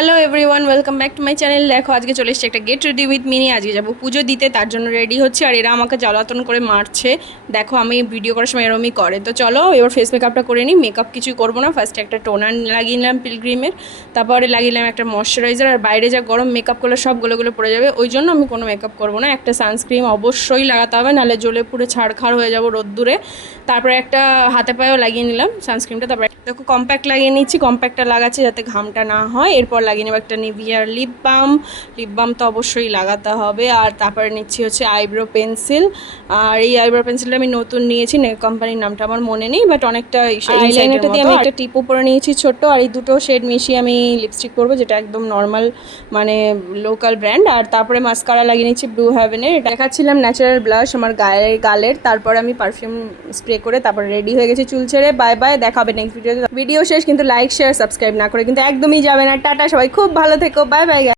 Hello everyone, welcome back to my channel. দেখো আজকে চলে এসেছে একটা গেট রেডি উইথ মিনি। আজকে যাবো পুজো দিতে, তার জন্য রেডি হচ্ছে। আর এরা আমাকে জ্বালাতন করে মারছে। দেখো আমি ভিডিও করার সময় এরমই করে। তো চলো এবার ফেস মেকআপটা করে নিই। মেকআপ কিছুই করবো না, ফার্স্টে একটা টোনার লাগিয়ে নিলাম পিলগ্রিমের, তারপরে লাগিয়ে নিলাম একটা ময়শ্চারাইজার। আর বাইরে যা গরম, মেকআপ করলে সব গলে পড়ে যাবে, ওই জন্য আমি কোনো মেকআপ করবো না। একটা সানস্ক্রিন অবশ্যই লাগাতে হবে, নাহলে জ্বলে পুরো ছাড়খাড় হয়ে যাবো রোদ্দুরে। তারপরে একটা হাতে পায়েও লাগিয়ে নিলাম সানস্ক্রিনটা। তারপরে দেখো কম্প্যাক্ট লাগিয়ে নিচ্ছি, কম্প্যাক্টটা লাগাচ্ছি যাতে ঘামটা না হয়। এরপর লাগিয়ে নেবো একটা নিভিয়ার লিপ বাম তো অবশ্যই লাগাতে হবে। আর তারপরে নিচ্ছি হচ্ছে আইব্রো পেন্সিল। আর এই আইব্রো পেন্সিলটা আমি নতুন নিয়েছি, কোম্পানির নামটা আমার মনে নেই, বাট অনেকটা আইলাইনারটা দিয়ে আমি একটা টিপ উপরে নিয়েছি ছোট্ট। আর এই দুটো শেড মিশিয়ে আমি লিপস্টিক করবো, যেটা একদম নর্মাল মানে লোকাল ব্র্যান্ড। আর তারপরে মাস্কারা লাগিয়ে নিচ্ছি ব্লু হ্যাভেনের। এটা দেখাচ্ছিলাম ন্যাচারাল ব্লাশ আমার গালের। তারপরে আমি পারফিউম স্প্রে করে তারপরে রেডি হয়ে গেছি চুল ছেড়ে। বাই বাই, দেখা হবে নেক্সট ভিডিও শেষ, কিন্তু লাইক শেয়ার সাবস্ক্রাইব না করে কিন্তু একদমই যাবে না। টাটা, সবাই খুব ভালো থেকো, বাই বাই।